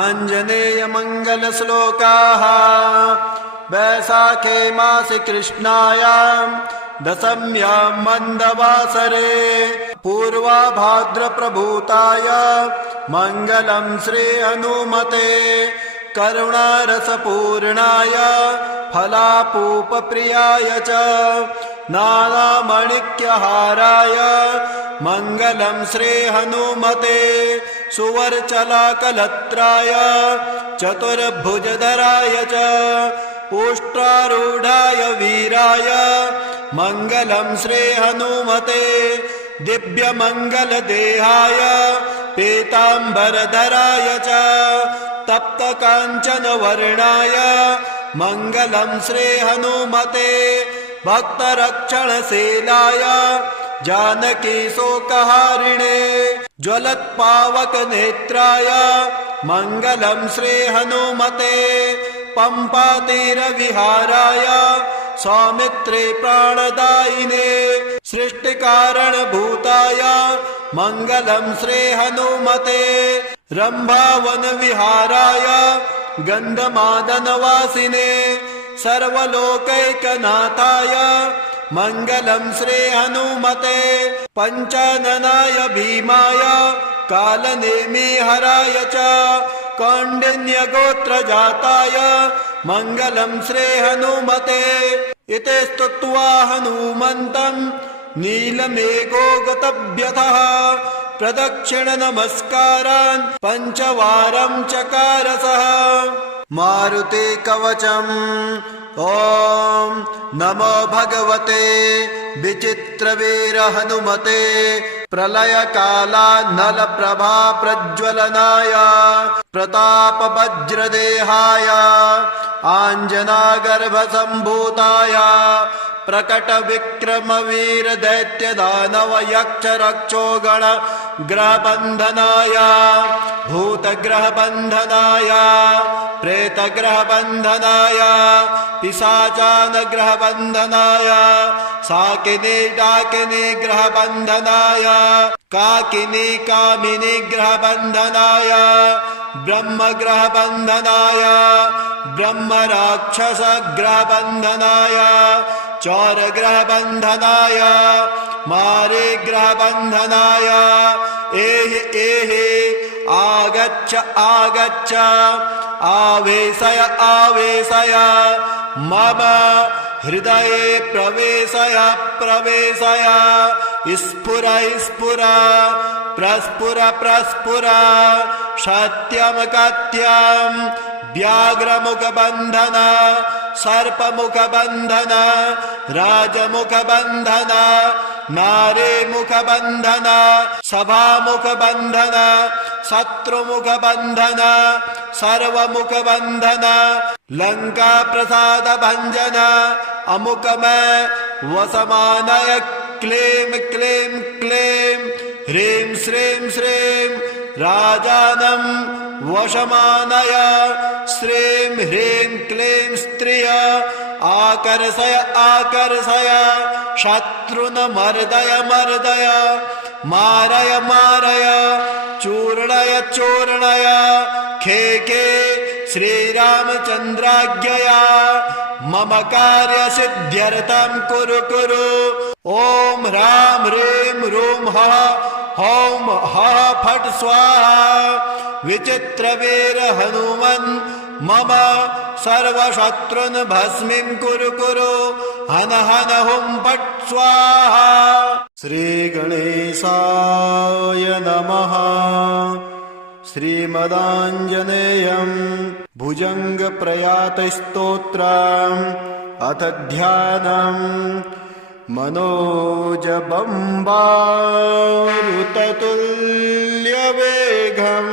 आञ्जनेय मङ्गलश्लोकाः वैशाखे मासि कृष्णायां दशम्यां मन्दवासरे पूर्वाभाद्रप्रभूताय मङ्गलं श्री हनुमते करुणारसपूर्णाय फलापूपप्रियाय च नानामणिक्यहाराय मङ्गलं श्री हनुमते सुवर्चलाकलत्राय चतुर्भुजधराय च उष्ट्रारूढाय वीराय मङ्गलं श्री हनुमते दिव्यमङ्गलदेहाय पीताम्बरधराय च तप्तकाञ्चनवर्णाय मङ्गलं श्री हनुमते भक्तरक्षणशीलाय जानकी शोकहारिणे ज्वलत्पावकनेत्राय मङ्गलं श्री हनुमते पम्पातीरविहाराय सौमित्रे प्राणदायिने सृष्टिकारणभूताय मङ्गलं श्री हनुमते रम्भावनविहाराय गन्धमादनवासिने सर्वलोकैकनाथाय मङ्गलं श्री हनुमते पञ्चाननाय भीमाय कालनेमिहराय च कौण्डिन्यगोत्रजाताय मङ्गलं श्री हनुमते इति स्तुत्वा हनुमन्तं नीलमेघो गतव्यथः प्रदक्षिणनमस्कारान् पञ्चवारं चकार सः मारुते कवचम् ॐ नमो भगवते विचित्रवीर हनुमते प्रलयकालानलप्रभा प्रज्वलनाय प्रतापवज्रदेहाय आञ्जनागर्भसम्भूताय प्रकटविक्रमवीरदैत्यदानवयक्षरक्षोगण ग्रहबन्धनाय भूतग्रहबन्धनाय प्रेतग्रहबन्धनाय पिशाचानग्रहबन्धनाय साकिनी डाकिनी ग्रहबन्धनाय काकिनी कामिनी ग्रहबन्धनाय ब्रह्मग्रहबन्धनाय ब्रह्मराक्षसग्रहबन्धनाय चौरग्रहबन्धनाय मारीग्रहबन्धनाय एहि एहि आगच्छ आगच्छ आवेशय आवेशय मम हृदये प्रवेशय प्रवेशय स्फुर स्फुर प्रस्फुर प्रस्फुर सत्यं कथ्यं व्याघ्रमुखबन्धन सर्पमुखबन्धन राजमुखबन्धन नारीमुखबन्धन सभामुखबन्धन शत्रुमुखबन्धन सर्वमुखबन्धन लङ्काप्रसादभञ्जन अमुकमय वसमानय क्लीं क्लीं क्लीं ह्रीं श्रीं श्रीं राजानं वशमानय श्रीं ह्रीं क्लीं स्त्रिय आकर्षय आकर्षय शत्रुन मर्दय मर्दय मारय मारय चूर्णय चूर्णय खे खे श्रीरामचन्द्राज्ञया मम कार्यसिद्ध्यर्थं कुरु कुरु ॐ ह्रां ह्रीं ह्रूं हः हौं हः फट् स्वाहा विचित्रवीर हनुमन् मम सर्वशत्रुन् भस्मीं कुरु कुरु हन हन हुं फट् स्वाहा श्रीगणेशाय नमः श्रीमदाञ्जनेयं भुजङ्गप्रयातस्तोत्रम् अथ ध्यानम् मनोजबम्बारुततुल्यवेगं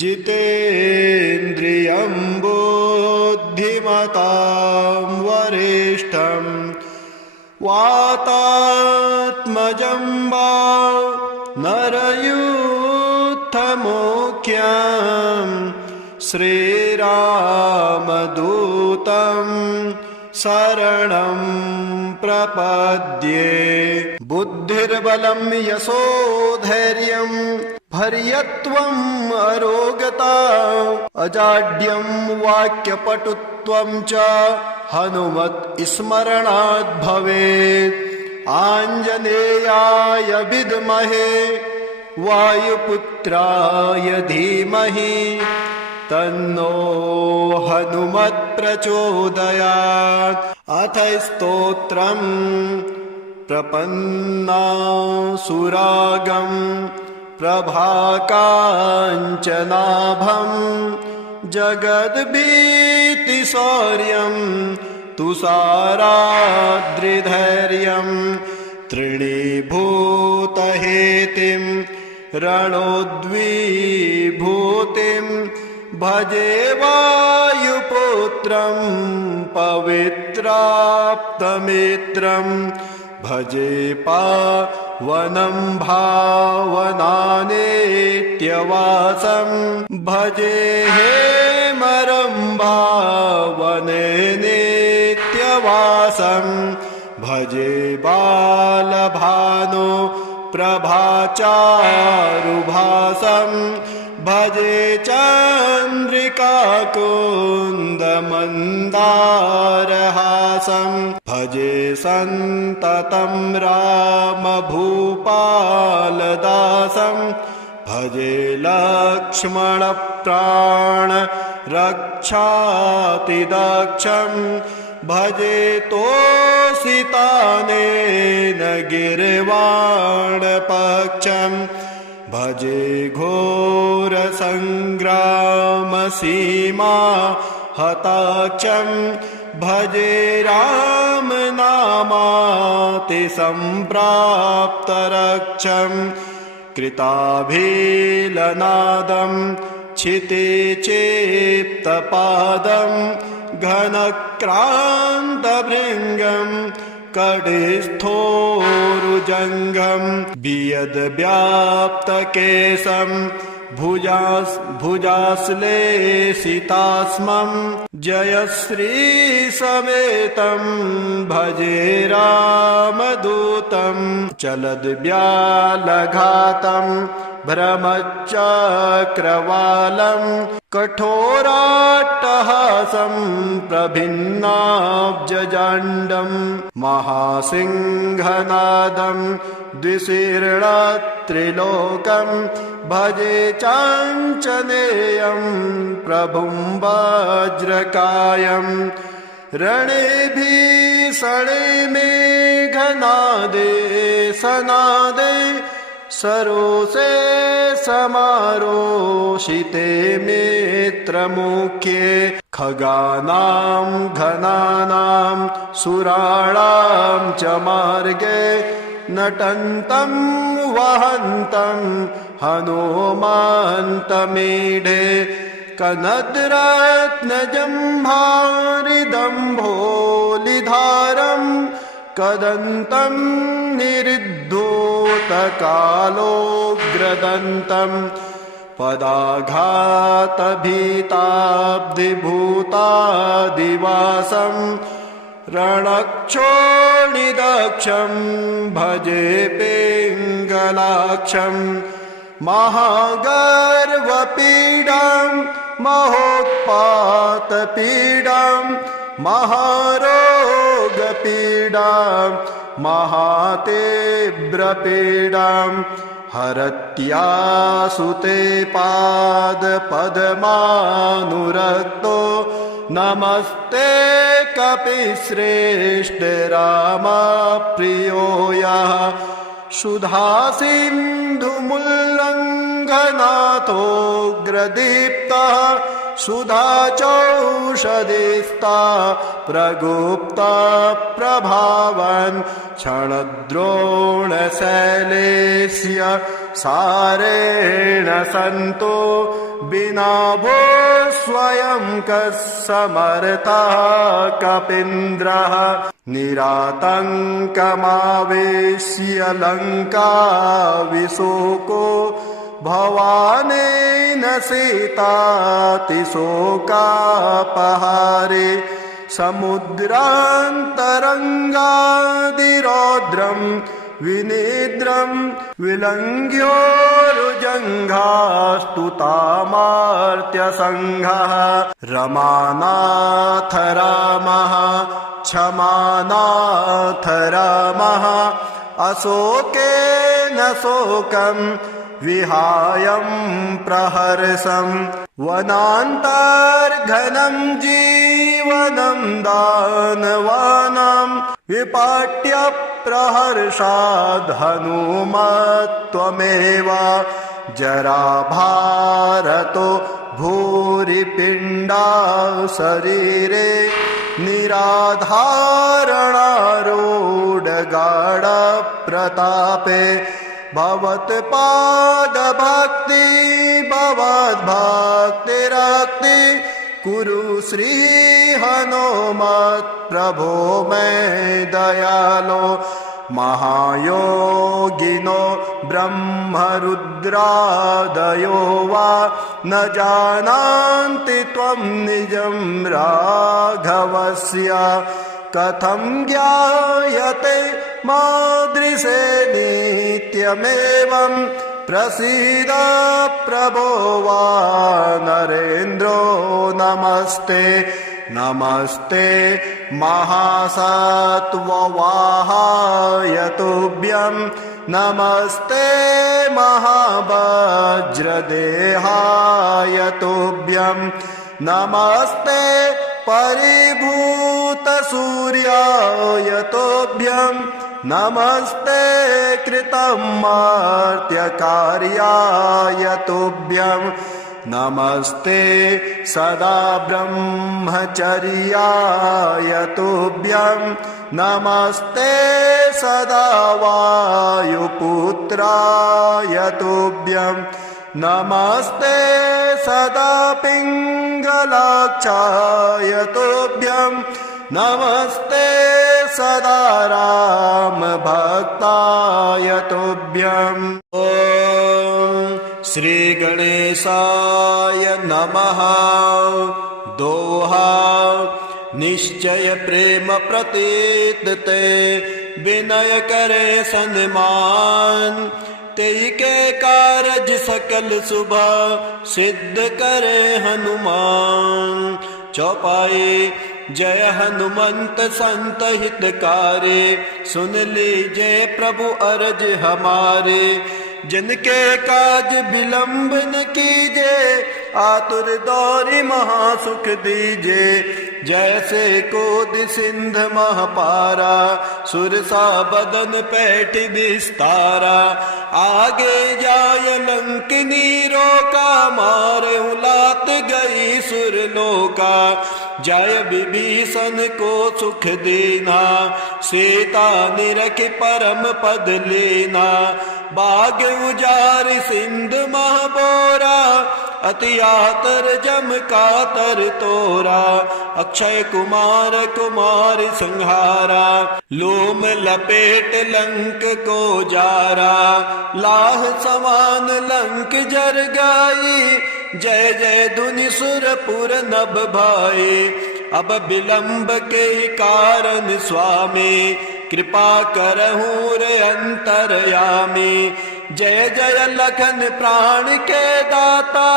जितेन्द्रियं बुद्धिमतां वरिष्ठं वातात्मजं वा नरयूथमुख्यं श्रीरामदूतं शरणं प्रपद्ये बुद्धिर्बलं यशोधैर्यं हर्यत्वम् अरोगता अजाड्यं वाक्यपटुत्वं च हनुमत् स्मरणात् भवेत् आञ्जनेयाय विद्महे वायुपुत्राय धीमहि तन्नो हनुमत् प्रचोदयात्। अथ स्तोत्रम् प्रपन्नासुरागं प्रभाकाञ्चनाभं जगद्भीतिशौर्यं तुषाराद्रिधैर्यं तृणीभूतहेतिं रणोद्विभूतिं भजे वायुपुत्रं पवित्राप्तमित्रं भजे पावनं भावनानेत्यवासं भजे हेमरम्भावने नित्यवासं भजे बालभानो प्रभाचारुभासं भजे चन्द्रिकाकुन्दमन्दारहासं भजे सन्ततं रामभूपालदासं भजे लक्ष्मणप्राणरक्षातिदक्षं भजे तोषितानेन गिर्वाणपक्षं भजे घोरसङ्ग्रामसीमा हताक्षं भजे रामनामातिसम्प्राप्तरक्षं कृताभिलनादं क्षिते चेप्तपादं घनक्रान्तभृङ्गं कटिस्थोरुजङ्गं वियद्व्याप्तकेशं भुजाश्लेषितास्मं जयश्रीसमेतं भजे रामदूतं चलद्व्यालघातं भ्रमचक्रवालं कठोराट्टहासं प्रभिन्नाब्जजाण्डं महासिंहनादं द्विशीर्णत्रिलोकं भजे चाञ्चनेयं प्रभुं वज्रकायं रणे भीषणे मेघनादे सनादे सरोषे समारोषिते मित्रमुख्ये खगानां घनानां सुराणां च मार्गे नटन्तं वहन्तं हनुमन्तमीढे कनद्रत्नजम्भारिदम्भोलिधारं कदन्तं निरुद्धोतकालोग्रदन्तं पदाघातभीताब्धिभूतादिवासं रणक्षोणिदक्षं भजे पिङ्गलाक्षं महागर्वपीडां महोत्पातपीडां महारोगपीडां महातीव्रपीडां हरत्यासुते पादपद्मानुरक्तो नमस्ते कपिश्रेष्ठ रामप्रियो यः सुधासिन्धुमुल्लङ्घनाथोऽग्रदीप्तः सुधाचौषधिस्ता प्रगुप्ता प्रभावन् क्षणद्रोणशैलेस्य सारेण सन्तो विना भो स्वयं कस्समर्थः कपीन्द्रः निरातङ्कमावेश्य लङ्का विशोको भवानेन सीतातिशोकापहारे समुद्रान्तरङ्गादिरौद्रं विनिद्रं विलङ्घ्योरुजङ्घास्तुतामार्त्यसङ्घः रमानाथ रामः क्षमानाथ रामः अशोकेन शोकं विहायं प्रहर्षं वनान्तर्घनं जीवनं दानवानां विपाट्य प्रहर्षाद् हनुमत्त्वमेव जराभारतो भूरिपिण्डा शरीरे निराधारणारूढगाढप्रतापे भवत्पादभक्ति भवद्भक्तिरक्ति कुरु श्री हनुमत्प्रभो मे दयालो महायोगिनो ब्रह्मरुद्रादयो वा न जानन्ति त्वं निजं राघवस्य कथं ज्ञायते मादृशे नित्यमेवं प्रसीद प्रभो वा नरेन्द्रो नमस्ते नमस्ते महासत्त्ववाहाय तुभ्यं नमस्ते महावज्रदेहाय तुभ्यं नमस्ते परिभूतसूर्याय तुभ्यं नमस्ते कृतमर्त्यकार्याय तुभ्यं नमस्ते सदा ब्रह्मचर्याय तुभ्यं नमस्ते सदा वायुपुत्राय तुभ्यं नमस्ते सदा पिङ्गलाक्षाय तुभ्यं नमस्ते सदा रामभक्ताय तुभ्यम् ॐ श्रीगणेशाय नमः दोहा निश्चय प्रेम प्रतीत ते विनय करे सन्मान तेई के कारज सकल शुभ सिद्ध करे हनुमान चौपाई जय हनुमंत संत हितकारी सुन लीजिए प्रभु अरज हमारे जिनके काज विलंब न कीजे आतुर दौरी महासुख दीजे जैसे कोद सिंध महापारा सुरसा बदन पैठ विस्तारा आगे जाय लंकिनी रोका मारे उलात गई सुरलोका जय विभीषण को सुख देना सीता निरख परम पद लेना बाग उजार सिंध महाबोरा अति आतर जम कातर तोरा अक्षय कुमार कुमार संहारा लोम लपेट लंक को जारा लाह समान लंक जर गाई जय जय धुनि सुरपुर नभ भाई अब विलंब के कारण स्वामी कृपा करहूँ रे अंतरयामी जय जय लखन प्राण के दाता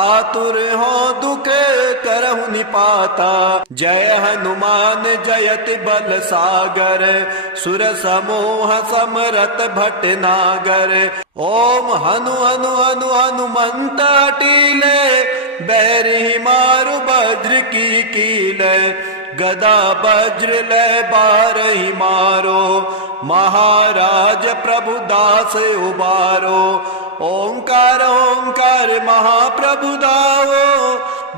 आतुर हो दुख करहु निपाता जय हनुमान जयति बल सागर सुर समूह समरत भटनागर ओम हनु हनु हनु हनुमंत टीले बैरी मारु वज्र की कीले गदा वज्र ले बारही मारो महाराज प्रभु दास उबारो ओंकार ओंकार महाप्रभु दाओ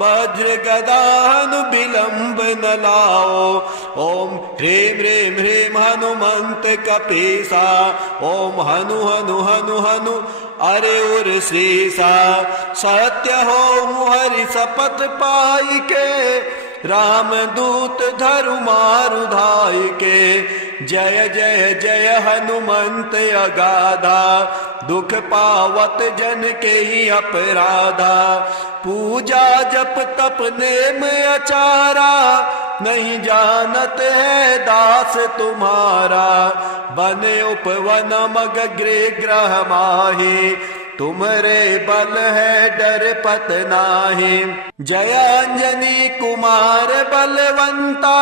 वज्र गदा हनु विलंब न लाओ ओम ह्रीं ह्रीं ह्रीं हनुमंत कपीसा ओम हनु हनु हनु हनु अरे उर श्रीसा सत्य हो हरि शपथ पाई के राम दूत धरु मारु धाय के जय जय जय हनुमंत अगाधा दुख पावत जन के ही अपराधा पूजा जप तप नेम अचारा नहीं जानत है दास तुम्हारा। बने उपवन मग गृह ग्रह माही, तुम्हारे बल है डर पत नाही। जय अंजनी कुमार बलवंता,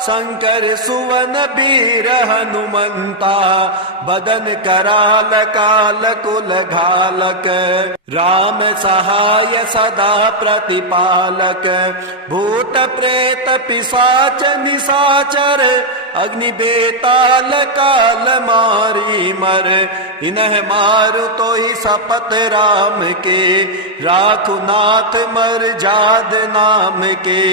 शंकर सुवन वीर हनुमंता। बदन कराल काल कुल घालक, राम सहाय सदा प्रतिपालक। भूत प्रेत पिशाच निशाचर, अग्नि बेताल काल मारी मर। इन्ह मारु तो ही शपथ राम के, राखु नाथ मर जाद नाम के।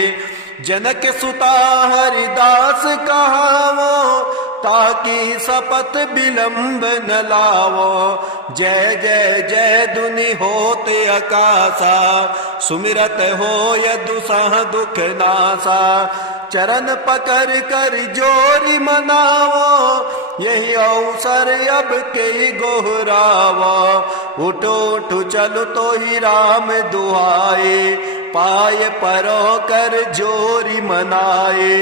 जनक सुता हरिदास कहावो, ताकि शपथ विलंब न लावो। जय जय जय दुनि होते आकाशा, सुमिरत हो दुसह दुख नासा। चरण पकड़ कर जोरी मनावो, यही अवसर अब के गोहरावा। उठो उठो चलो तो ही राम दुहाए, पाय परो कर जोरी मनाए।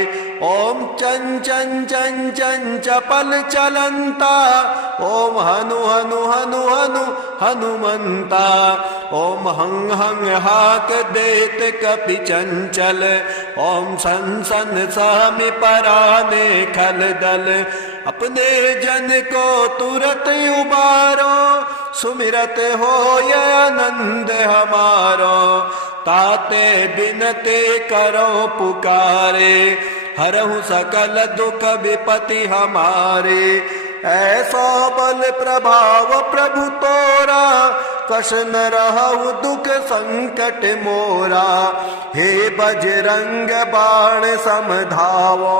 ओम चन चन चन चन चपल चलंता, ओम हनु हनु हनु हनु हनुमंता। ओम हंग हंग हाक देत कपि चंचल, ओम सन सन सामि पराने खल दल। अपने जन को तुरत उबारो, सुमिरत हो आनंद हमारो। ताते बिनते करो पुकारे, हरहु सकल दुख विपति हमारे। ऐसा बल प्रभाव प्रभु तोरा, कष न रहु दुख संकट मोरा। हे बजरंग बाण समधावो,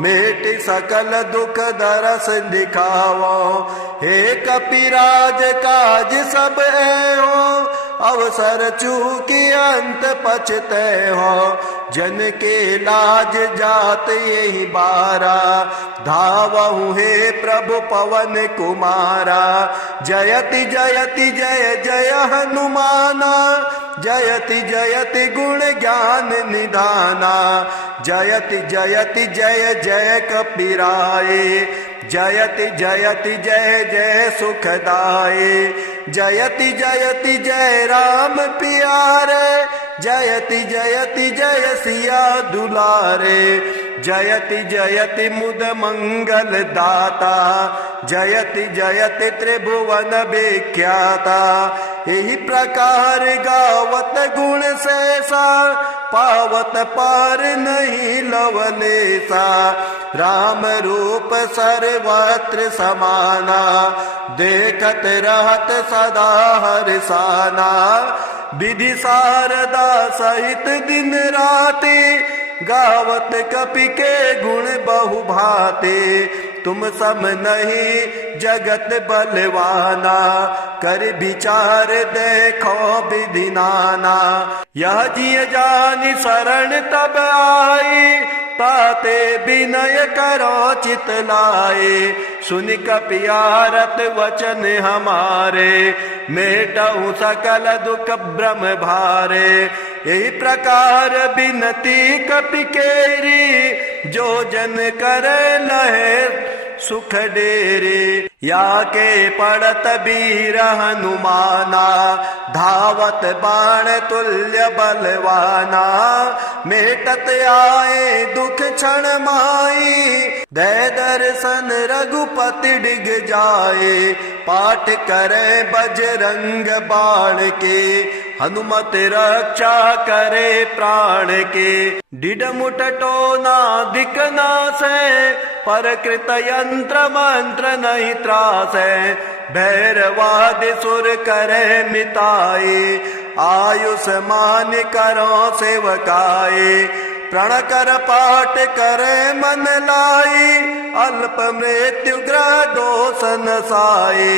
मेट सकल दुख दरस दिखावो। हे कपिराज काज सब एहो, अवसर चूकी अंत पछते हो। जन के लाज जात यही बारा, धावहु हे प्रभु पवन कुमारा। जयति जयति जय जय हनुमाना, जयति जयति गुण ज्ञान निधाना। जयति जयति जय जय कपिराए, जयति जयति जय जय सुखदाए। जयति जयति जय राम पियारे, जयति जयति जय सिया दुलारे। जयति जयति मुद मंगल दाता, जयति जयति त्रिभुवन विख्याता। यही प्रकार गावत गुण सैसा, पावत पार नहीं लवलेसा। राम रूप सर्वत्र समाना, देखत रहत सदा हर्षाना। विधि शारदा सहित दिन राति, गावत कपि के गुण बहु भाते। तुम सम नहीं जगत बलवाना, कर विचार देखो विधि नाना। यह जिय जानि शरण तब आई, ताते विनय करो चित लाए। सुन कपियारत वचन हमारे, मेटहु सकल दुख भ्रम भारे। यही प्रकार बिनती कपि केरी, जो जन करे लहे सुख डेरे। या के पड़त वीर हनुमाना, धावत बाण तुल्य बलवाना। मेटत आए दुख क्षण माई, दय दर्शन रघुपति डिग जाए। पाठ करे बजरंग बाण के, हनुमत रक्षा करे प्राण के। डिडमुट टोना दिक नासे, पर कृत यंत्र मंत्र नहीं त्रासे। भैरवाद सुर करे मिताए, आयुष्मान करो सेवकाए। प्रण कर पाठ करे मन लाई, अल्प मृत्यु ग्रह दोष नसाए।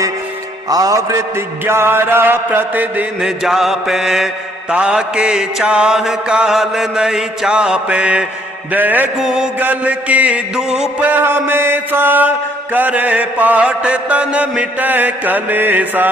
आवृत्ति 11 प्रतिदिन जापे, ताके चाह काल नहीं चापे। दे गूगल की धूप हमेशा, करे पाठ तन मिटे कलेसा।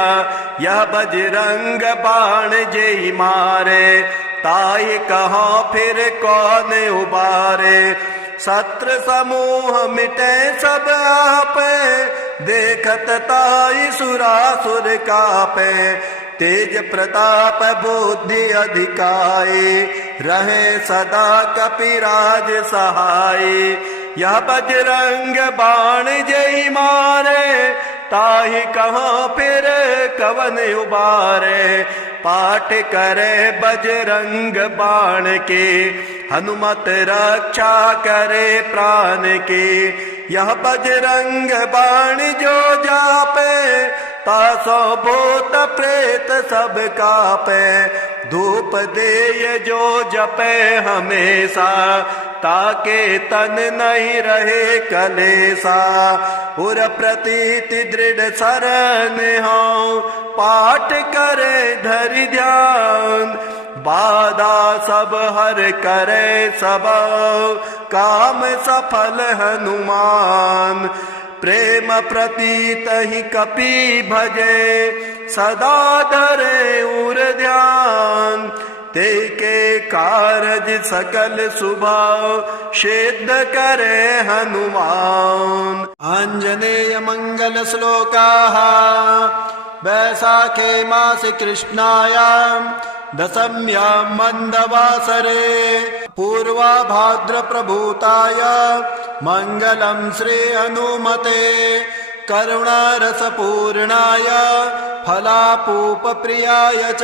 यह बजरंग बाण जेहि मारे, ताई कहाँ फिर कौन उबारे। शत्रु समूह मिटे सब आपे, देखत ताई सुरासुर कापे। तेज प्रताप बुद्धि अधिकाई, रहे सदा कपिराज सहाय। यह बजरंग बाण जय मारे, ताहि कहाँ फिर कवन उबारे। पाठ करे बजरंग बाण के, हनुमत रक्षा करे प्राण के। यह बजरंग बाण जो जापे, तासो भूत प्रेत सब कापे। धूप देय जो जपे हमेशा, ताके तन नहीं रहे कलेसा। उर प्रतीति दृढ़ शरण हो, पाठ करे धरि ध्यान। बाधा सब हर करे सब, काम सफल हनुमान। प्रेम प्रतीत ही कपि भजे, सदा धरे उर ध्यान। ते के कारज सकल सुभाव, सिद्ध करे हनुमान। आंजनेय मंगल श्लोकाः वैशाखे मास कृष्णायां दशम्यां मंदवासरे। पूर्वा भाद्र प्रभूताय मंगलम श्री हनुमते। करुणारस पूर्णाय फलापूप प्रियाय च।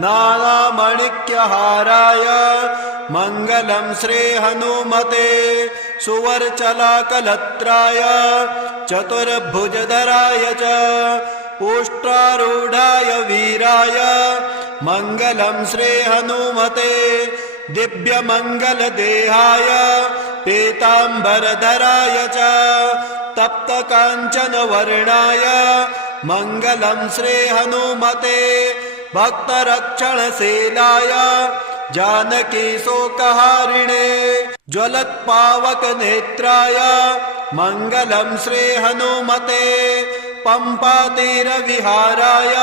नानामणिक्यहाराय मंगलम श्री हनुमते। सुवर्चलाकलत्राय चतुर्भुजधराय च। उष्ट्रारूढ़ाय वीराय मंगलम श्री हनुमते। दिव्य मंगल देहाय पीतांबरधराय च। तप्त कांचन वर्णाय मंगलम श्री हनुमते। भक्त रक्षणशीलाय जानकी शोकहारिणे। ज्वलत पावक नेत्राय मंगलम श्री हनुमते। पंपा तीर विहाराय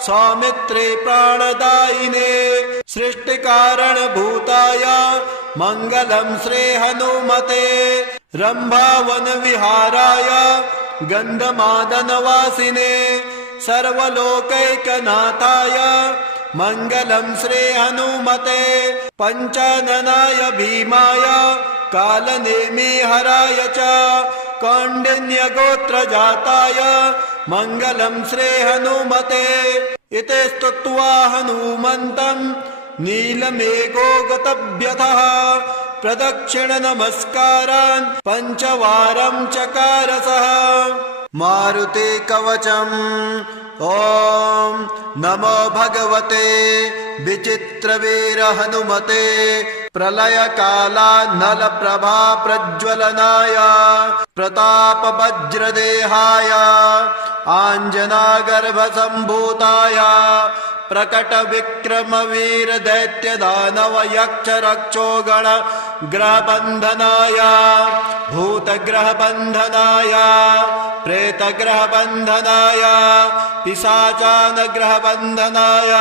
सौमित्रे प्राणदायिने। सृष्टि कारण भूताय मंगलम श्री हनुमते। रंभावन विहाराय गंधमादन वासिने। सर्वलोकैकनाथाय मंगलम श्री हनुमते। पंचाननाय भीमाय कालनेमि हराय च। कौंडिन्य गोत्र जाताय मंगलम श्री हनुमते। इति स्तुत्वा हनुमन्तं नीलमेघो गतव्यथः। प्रदक्षिण नमस्कारान् पंचवारं चकार सः। मारुति कवचम् ओम नमो भगवते विचित्रवीर हनुमते। प्रलय काला नल प्रभा प्रज्वलनाय। प्रताप वज्रदेहाय आंजना गर्भ संभूताय। प्रकट विक्रम वीर दैत्य दानव यक्ष रक्षो गण ग्रह बंधनाय। भूत ग्रह बंधनाय प्रेत ग्रह बंधनाय। पिशाचान ग्रह बंधनाय।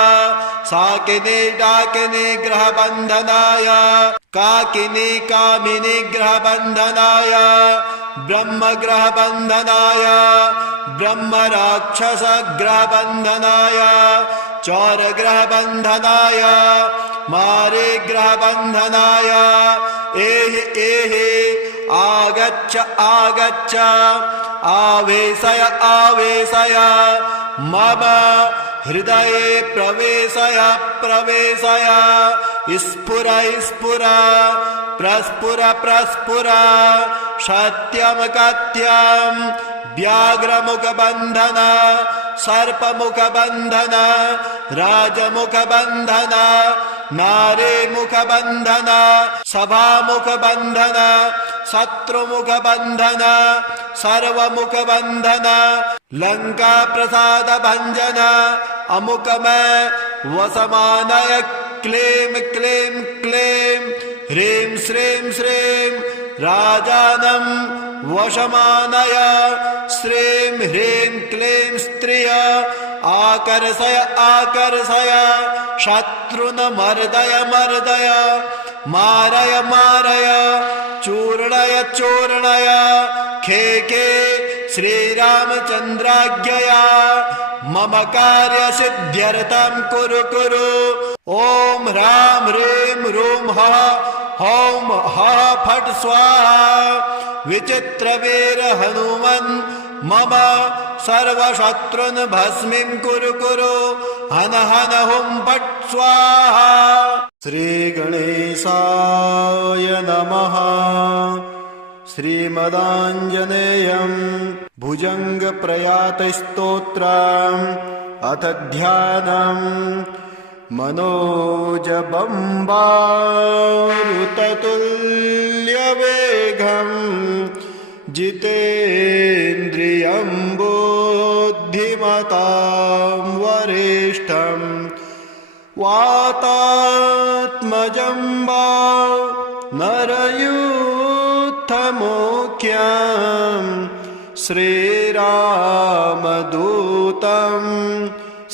साकिनी डाकिनी ग्रह बंधनाय। काकिनी कामिनी ग्रह बंधनाय। ब्रह्म ग्रह बंधनाय। ब्रह्म राक्षस ग्रह बंधनाय। चौर ग्रह बंधनाय। मारे ग्रह बंधनाय। एहि एहि आगच्छ आगच्छ। आवेशय आवेशय। मम हृदये प्रवेशय प्रवेशय। स्फुर स्फुर प्रस्फुर प्रस्फुर। सत्यम कथ्यम व्याघ्रमुख बंधन। सर्पमुख बंधन। राजमुख बंधन। नारे मुख बंधन। सभामुख बंधन। शत्रुमुख बंधन। सर्वमुख बंधन। लंका प्रसाद भंजन। अमुक में वसमानय क्लेम क्लेम क्लेम। ह्रीं श्रीं श्रीं राजानं वशमानय। श्रीं ह्रीं क्लीं स्त्रिय आकर्षय आकर्षय शत्रुन मर्दय मर्दय मारय मारय चूर्णय चूर्णय खेके श्रीरामचन्द्राज्ञया मम कार्यसिद्ध्यर्थं कुरु कुरु। ॐ ह्रां ह्रीं ह्रूं हः हौं हः फट् स्वाहा। विचित्रवीर हनुमन् मम सर्वशत्रुन् भस्मीं कुरु कुरु। हन हन हुं फट् स्वाहा। श्रीगणेशाय नमः। श्रीमदाञ्जनेयं भुजङ्गप्रयातस्तोत्रम् अथ ध्यानम्। मनोजबम्बारुततुल्यवेगं जितेन्द्रियं बुद्धिमतां वरिष्ठं वातात्मजं नरयूथमुख्यं श्रीरामदूतं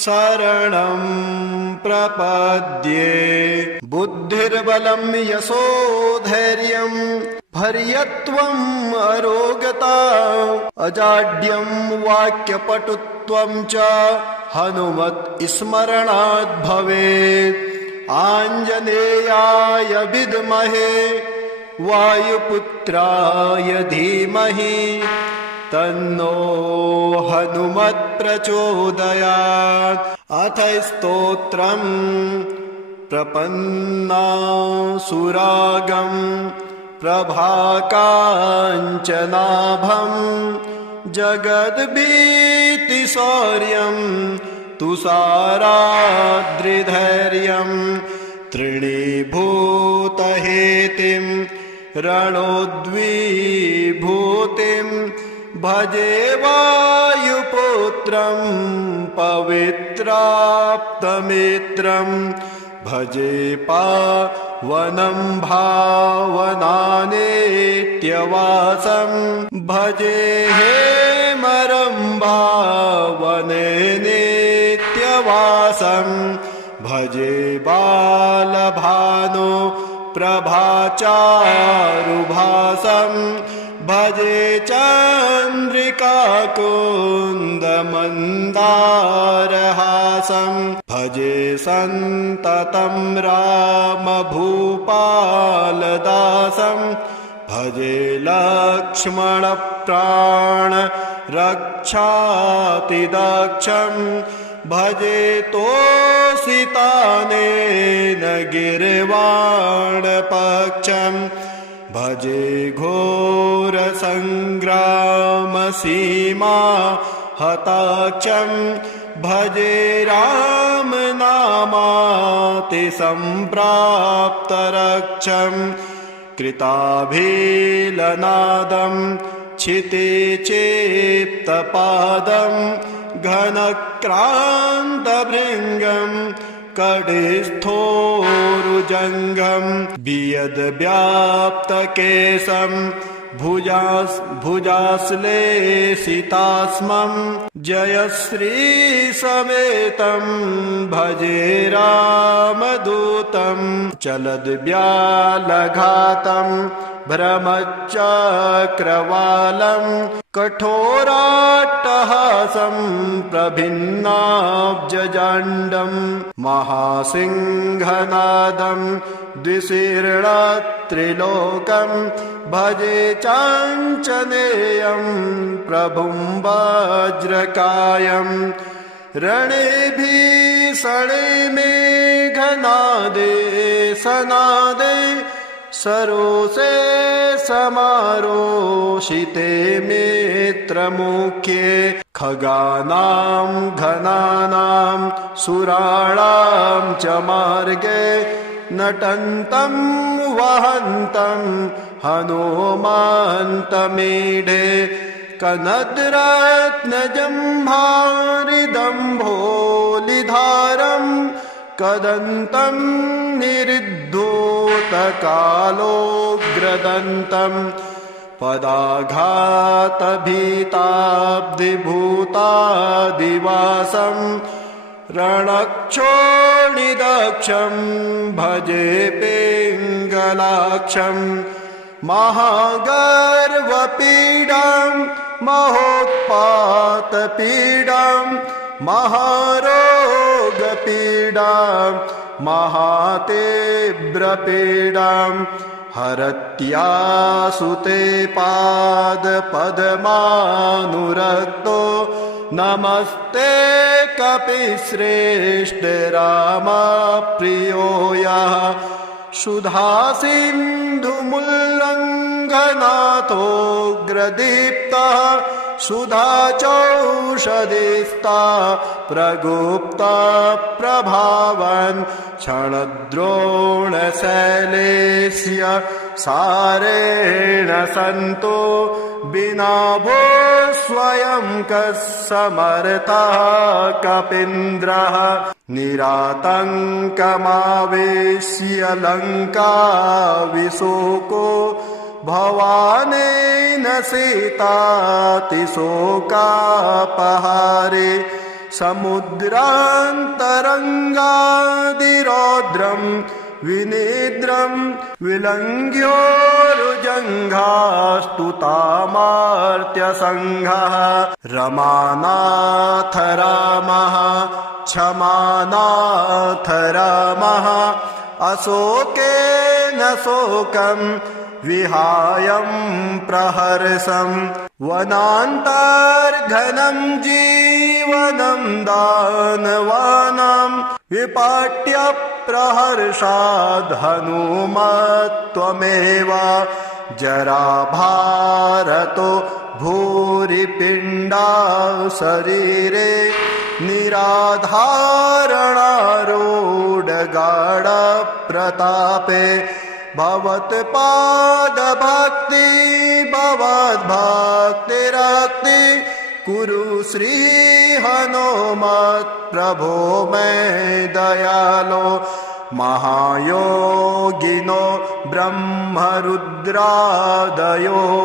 शरणं प्रपद्ये। बुद्धिर्बलं यशोधैर्यं भर्यत्वम् अरोगता अजाड्यं वाक्यपटुत्वं च हनुमत् स्मरणात् भवेत्। आञ्जनेयाय विद्महे वायुपुत्राय धीमहि तन्नो हनुमत् प्रचोदयात्। अथ स्तोत्रम् प्रपन्नासुरागं प्रभाकाञ्चनाभं जगद्भीतिशौर्यं तुषाराद्रिधैर्यं तृणीभूतहेतिं रणोद्विभूतिं भजे वायुपुत्रं पवित्राप्तमित्रं भजे पावनं भावनानेत्यवासं भजे हेमरम्भावने नित्यवासं भजे बालभानो प्रभाचारुभासं भजे चन्द्रिकाकुन्दमन्दारहासं भजे सन्ततं रामभूपालदासं भजे लक्ष्मणप्राणरक्षातिदक्षं भजे तोषितानेन गिर्वाणपक्षं भजे घोरसङ्ग्रामसीमा हताक्षं भजे रामनामातिसम्प्राप्तरक्षं कृताभिलनादं छिते चेप्तपादं घनक्रान्तभृङ्गं कटिस्थोरुजङ्गं वियद्व्याप्तकेशं भुजाश्लेषितास्मं जयश्रीसमेतं भजे रामदूतं चलद्व्यालघातं भ्रमचक्रवालं कठोराट्टहासं प्रभिन्नाब्जजाण्डं महासिंहनादं द्विशीर्णत्रिलोकं भजे चाञ्चनेयं प्रभुं वज्रकायं रणे भीषणे मेघनादे सनादे सरोषे समारोषिते मित्रमुख्ये खगानां घनानां सुराणां च मार्गे नटन्तं वहन्तं हनुमन्तमीढे कनद्रत्नजम्भारिदम्भोलिधारं कदन्तं निरुद्धोतकालोग्रदन्तं पदाघातभीताब्धिभूतादिवासं रणक्षोणिदक्षं भजे पिङ्गलाक्षं महागर्वपीडां महोत्पातपीडां महारोगपीडां महातीव्रपीडां हरत्यासुते पादपद्मानुरक्तो नमस्ते कपिश्रेष्ठ रामप्रियो यः सुधासिन्धुमुल्लङ्घनाथोऽग्रदीप्तः सुधाचौषधिस्ता प्रगुप्ता प्रभावन् क्षणद्रोणशैलेस्य सारेण सन्तो विना भो स्वयं कः समर्थः कपीन्द्रः निरातङ्कमावेश्य लङ्काविशोको भवानेन सीतातिशोकापहारे समुद्रान्तरङ्गादिरौद्रं विनिद्रं विलङ्घ्योरुजङ्घास्तुतामार्त्यसङ्घः रमानाथ रामः क्षमानाथ रामः अशोकेन शोकं विहायं प्रहर्षं वनान्तर्घनं जीवनं दानवानां विपाट्य प्रहर्षाद् हनुमत्वमेव जराभारतो भूरिपिण्डा शरीरे निराधारणारूढगाढप्रतापे भवत्पादभक्ति भवद्भक्तिरक्ति कुरु श्री हनुमत्प्रभो मे दयालो महायोगिनो ब्रह्मरुद्रादयो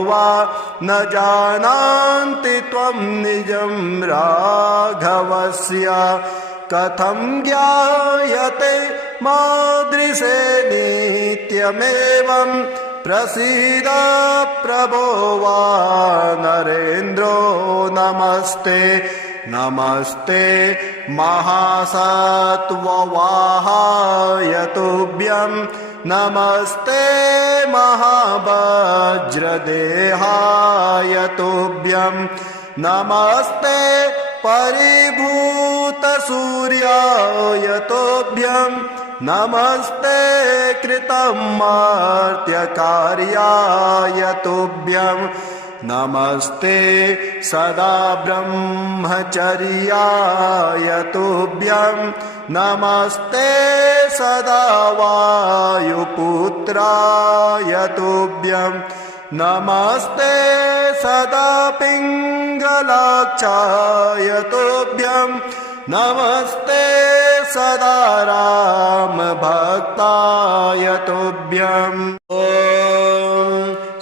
वा न जानन्ति त्वं निजं राघवस्य कथं ज्ञायते मादृशे नित्यमेवं प्रसीद प्रभो वा नरेन्द्रो नमस्ते नमस्ते महासत्त्ववाहाय तुभ्यं नमस्ते महावज्रदेहाय तुभ्यं नमस्ते परिभूतसूर्याय तुभ्यं नमस्ते कृतमर्त्यकार्याय तुभ्यं नमस्ते सदा ब्रह्मचर्याय तुभ्यं नमस्ते सदा वायुपुत्राय तुभ्यं नमस्ते सदा पिङ्गलाक्षाय तुभ्यं नमस्ते सदा रामभक्ताय तुभ्यम् ॐ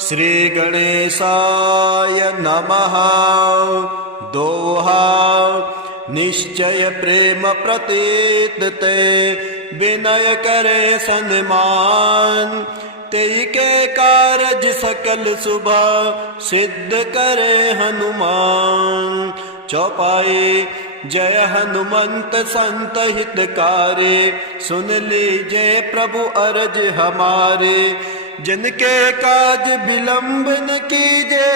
श्रीगणेशाय नमः दोहा निश्चय प्रेम प्रतीत ते विनय करे सन्मान तेई के कारज सकल सुबह सिद्ध करे हनुमान चौपाई जय हनुमंत संत हितकारी सुन लीजिए प्रभु अरज हमारे जिनके काज विलंब न कीजे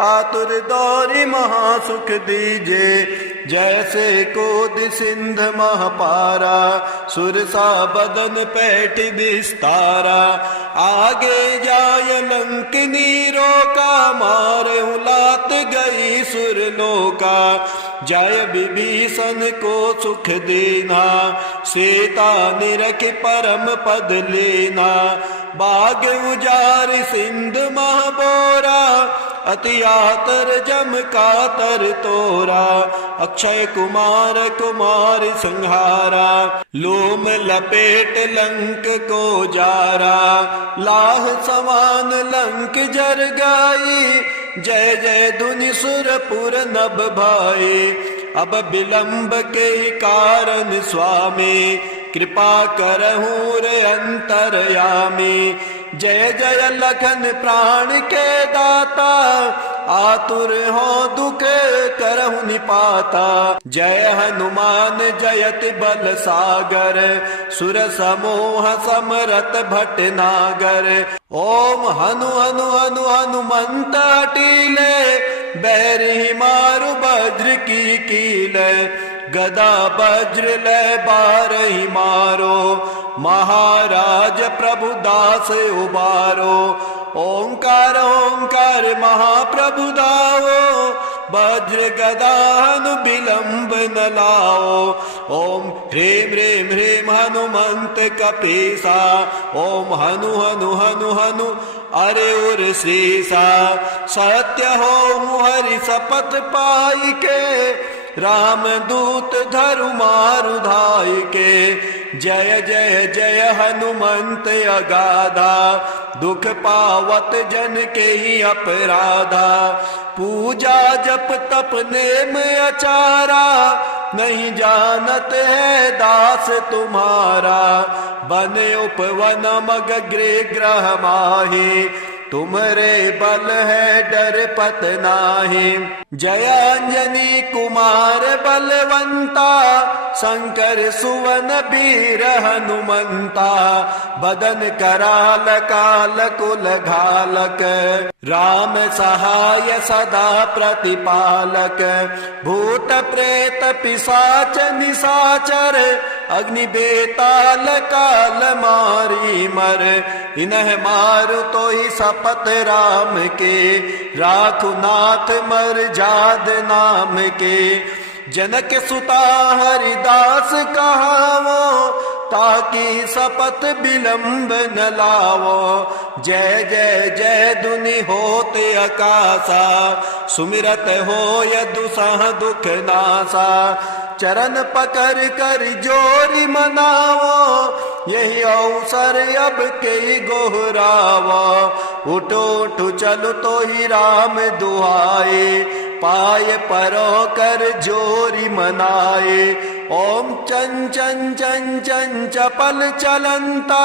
आतुर दौरी महासुख दीजे जैसे कोद सिंध महापारा सुरसा बदन पैठ विस्तारा आगे जाय लंकिनी रोका मारे उलात गई सुरलोका जय विभीषण को सुख देना सीता निरख परम पद लेना बाग उजार सिंध महाबोरा, अति आतर जम कातर तोरा, अक्षय कुमार कुमार संहारा, लोम लपेट लंक को जारा, लाह समान लंक जर गाई, जय जय धुनि सुरपुर नभ भाई। अब विलंब के कारण स्वामी, कृपा करहूँ रे अंतरयामी। जय जय लखन प्राण के दाता, आतुर हो दुख करहु निपाता। जय हनुमान जयति बल सागर, सुर समूह समरत भटनागर। ओम हनु हनु हनु हनुमंत टीले, बैरी मारु वज्र की कीले। गदा वज्र लय बारहि मारो, महाराज प्रभु दास उबारो। ओंकार ओंकार महाप्रभु दाओ, वज्र गदा हनु विलंब न लाओ। ओम ह्रीं ह्रीं ह्रीं हनुमंत कपीसा, ओम हनु हनु हनु हनु अरे उर श्रीसा। सत्य हो हरि शपथ पाई के, राम दूत धरु मारु धाई के। जय जय जय हनुमंत अगाधा, दुख पावत जन के ही अपराधा। पूजा जप तप नेम अचारा, नहीं जानत है दास तुम्हारा। बने उपवन मग गृह ग्रह माही, तुम्हारे बल है डर पत नाही। जय अंजनी कुमार बलवंता, शंकर सुवन वीर हनुमंता। बदन कराल काल कुल घालक, राम सहाय सदा प्रतिपालक। भूत प्रेत पिशाच निशाचर, अग्नि बेताल काल मारी मर। इन्ह मारु तो ही शपथ राम के, राखु नाथ मर जाद नाम के। जनक सुता हरिदास कहावो, ताकि शपथ विलंब न लावो। जय जय जय धुनि होते आकाशा, सुमिरत हो दुसह दुख नासा। चरण पकड़ कर जोरी मनावो, यही अवसर अब के गोहरावो। उठो उठो चलो तो ही राम दुहाए, पाए परो कर जोरी मनाए। ओम चन चन चन चन चपल चलंता,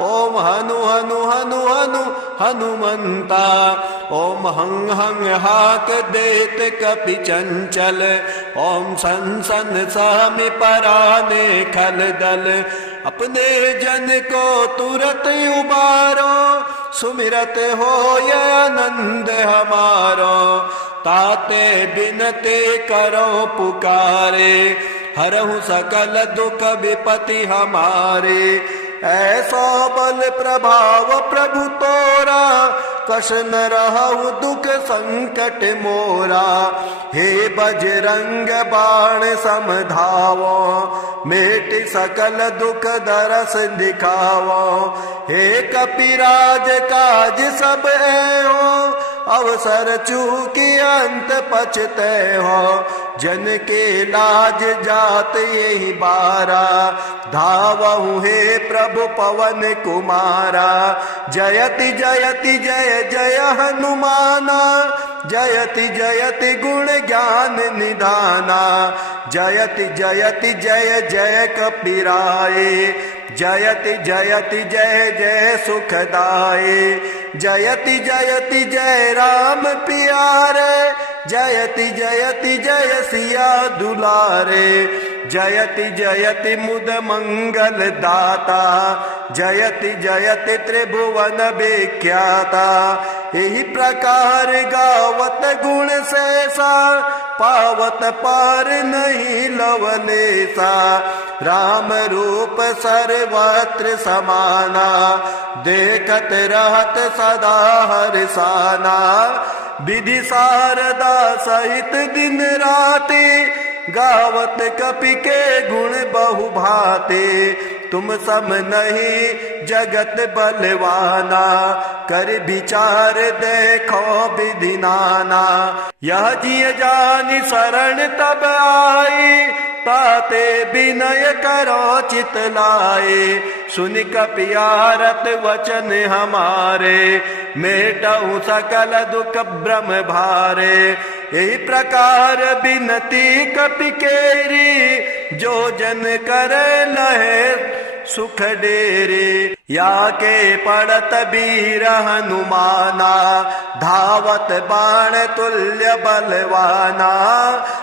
ओम हनु हनु हनु हनु हनुमंता। ओम हंग हंग हाक देत कपि चंचल, ओम सन सन सामि पराने खल दल। अपने जन को तुरत उबारो, सुमिरत हो आनंद हमारो। ताते बिनते करो पुकारे, हरहु सकल दुख विपति हमारे। ऐसा बल प्रभाव प्रभु तोरा, कश न रहु दुख संकट मोरा। हे बजरंग बाण समधावो, मेट सकल दुख दरस दिखावो। हे कपिराज काज सब एहो, अवसर चूकी अंत पछते हो। जन के लाज जात यही बारा, धावहु हे प्रभु पवन कुमारा। जयति जयति जय जय हनुमाना, जयति जयति गुण ज्ञान निधाना। जयति जयति जय जय कपिराए, जयति जयति जय जय सुखदाए। जयति जयति जय राम प्यारे, जयति जयति जय सिया दुलारे। जयति जयति मुद मंगल दाता, जयति जयति त्रिभुवन विख्याता। यही प्रकार गावत गुण सैसा, पावत पार नहीं लवलेसा। राम रूप सर्वत्र समाना, देखत रहत सदा हर्षाना। विधि शारदा सहित दिन राति, गावत कपि के गुण बहु भाते। तुम सम नहीं जगत बलवाना, कर विचार देखो विधि नाना। यह जिय जानि शरण तब आई, ताते विनय करो चित लाए। सुन कपियारत वचन हमारे, मेटऊ सकल दुख भ्रम भारे। यही प्रकार बिनती कपि केरी, जो जन करे लहे सुख डेरे। या के पड़त वीर हनुमाना, धावत बाण तुल्य बलवाना।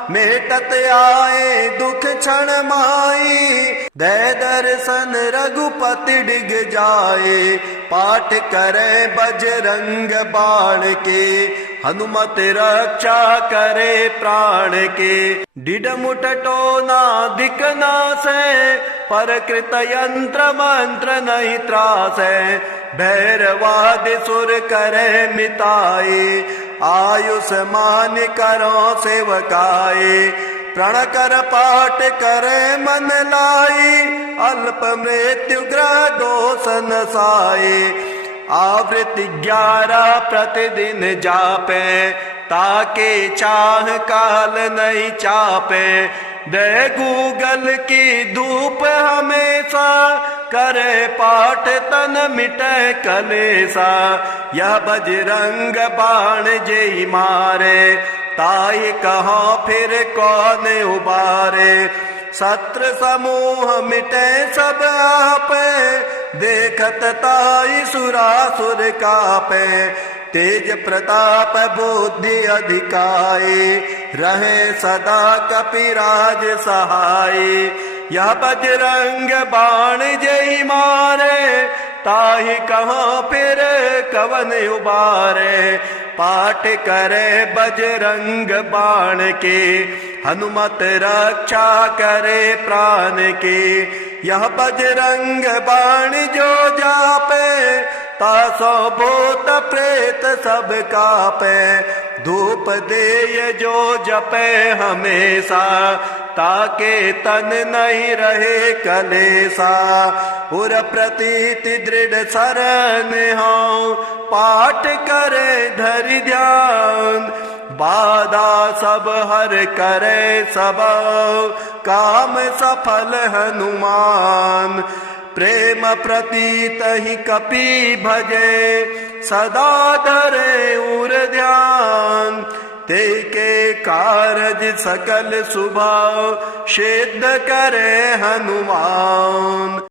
मेटत आए दुख क्षण माई, दय दर्शन रघुपति डिग जाए। पाठ करे बजरंग बाण के, हनुमत रक्षा करे प्राण के। डिडमुट टोना दिक नासै, पर कृत यंत्र मंत्र नहीं त्रासै। भैरवादि सुर करे मिताए, आयुष्मान करो सेवकाए। प्रण कर पाठ करे मन लाई, अल्प मृत्यु ग्रह दोष नसाए। आवृत्ति 11 प्रतिदिन जापे, ताके चाह काल नहीं चापे। दे गूगल की धूप हमेशा, करे पाठ तन मिटे कलेसा। यह बजरंग बाण जेहि मारे, ताई कहो फिर कौन उबारे। शत्रु समूह मिटे सब आपे, देखत ताई सुरासुर कापे। तेज प्रताप बुद्धि अधिकाए, रहे सदा कपिराज सहाय। यह बजरंग बाण जेहि मारे, ताहि कहाँ फिर कवन उबारे। पाठ करे बजरंग बाण के, हनुमत रक्षा करे प्राण के। यह बजरंग बाण जो जापे, तासो भूत प्रेत सब कापे। धूप देय जो जपे हमेशा, ताके तन नहीं रहे कलेसा। उर प्रतीति दृढ़ शरण हो, पाठ करे धरि ध्यान। बाधा सब हर करे सब, काम सफल हनुमान। प्रेम प्रतीत ही कपि भजे, सदा धरे उर ध्यान। ते के कारज सकल सुभाव, सिद्ध करे हनुमान।